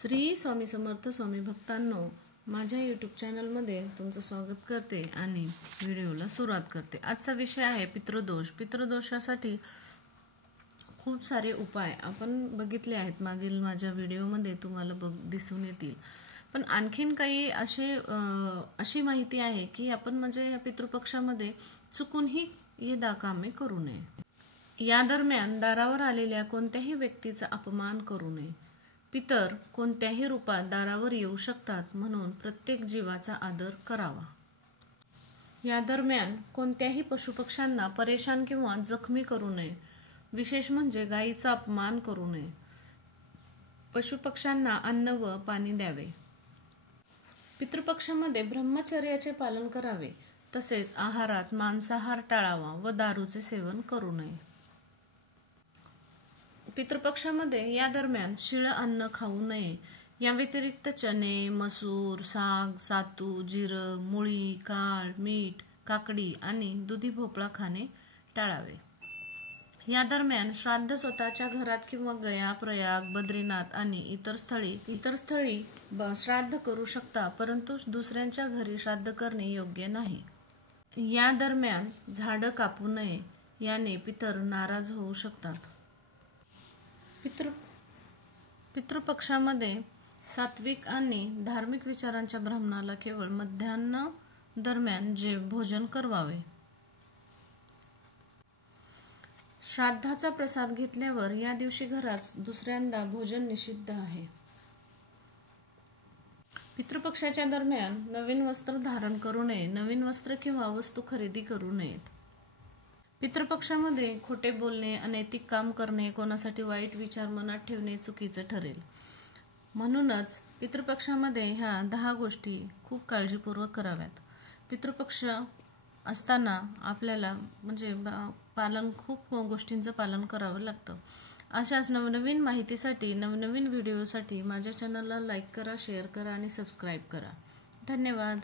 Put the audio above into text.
श्री स्वामी समर्थ स्वामी भक्तांनो, माझ्या यूट्यूब चॅनलमध्ये तुमचं स्वागत करते आणि व्हिडिओला सुरुवात करते। आजचा विषय आहे पितृदोष। पितृदोषासाठी खूप सारे उपाय आपण बघितले आहेत मागील माझ्या व्हिडिओमध्ये, तुम्हाला दिसून येतील। पण आणखीन काही अशी माहिती आहे की आपण म्हणजे या पितृपक्षामध्ये चुकूनही ये कामे करू नये। या दरम्यान दारावर आलेल्या कोणत्याही व्यक्तीचा अपमान करू नये। पितर कोणत्याही रूपात दारावर येऊ शकतात, म्हणून प्रत्येक जीवाचा आदर करावा। या दरम्यान कोणत्याही पशुपक्ष्यांना परेशान किंवा जखमी करू नये। विशेष म्हणजे गायीचा अपमान करू नये। पशुपक्ष्यांना अन्न व पाणी द्यावे। पितृपक्षामध्ये ब्रह्मचर्याचे पालन करावे। तसेच आहारात मांसाहार टाळावा व दारूचे सेवन करू नये। पितृपक्षामध्ये या दरम्यान शिळ अन्न खाऊ नये। या व्यतिरिक्त चणे, मसूर, साग, सातू, जिरं, मुळी, काळ, मीठ, काकडी आणि दुधी भोपळा खाणे टाळावे। या दरम्यान श्राद्ध स्वतःच्या घरात किंवा गया, प्रयाग, बद्रीनाथ आणि इतर स्थळी श्राद्ध करू शकता, परंतु दुसऱ्यांच्या घरी श्राद्ध करणे योग्य नाही। या दरम्यान झाडं कापू नये, याने पितर नाराज होऊ शकतात। पितृपक्षामध्ये सात्विक आणि धार्मिक विचारांच्या ब्राह्मणाला केवळ मध्यान्ह दरम्यान भोजन करवावे। श्राद्धाचा प्रसाद घेतल्यावर या दिवशी घरात दुसऱ्यांदा भोजन निषिद्ध आहे। पितृपक्षाच्या दरम्यान नवीन वस्त्र धारण करू नये। नवीन वस्त्र किंवा वस्तू खरेदी करू नयेत। पितृपक्षामध्ये खोटे बोलणे, अनैतिक काम करणे, कोणासाठी वाईट विचार मनात ठेवणे चुकीचे ठरेल। म्हणूनच पितृपक्षामध्ये ह्या 10 गोष्टी खूप काळजीपूर्वक कराव्यात। पितृपक्ष असताना आपल्याला म्हणजे खूप गोष्टींचं पालन करावं लागतं। अशाच नवनवीन माहितीसाठी, नवनवीन व्हिडिओसाठी माझ्या चॅनलला लाईक करा, शेअर करा आणि सबस्क्राईब करा। धन्यवाद।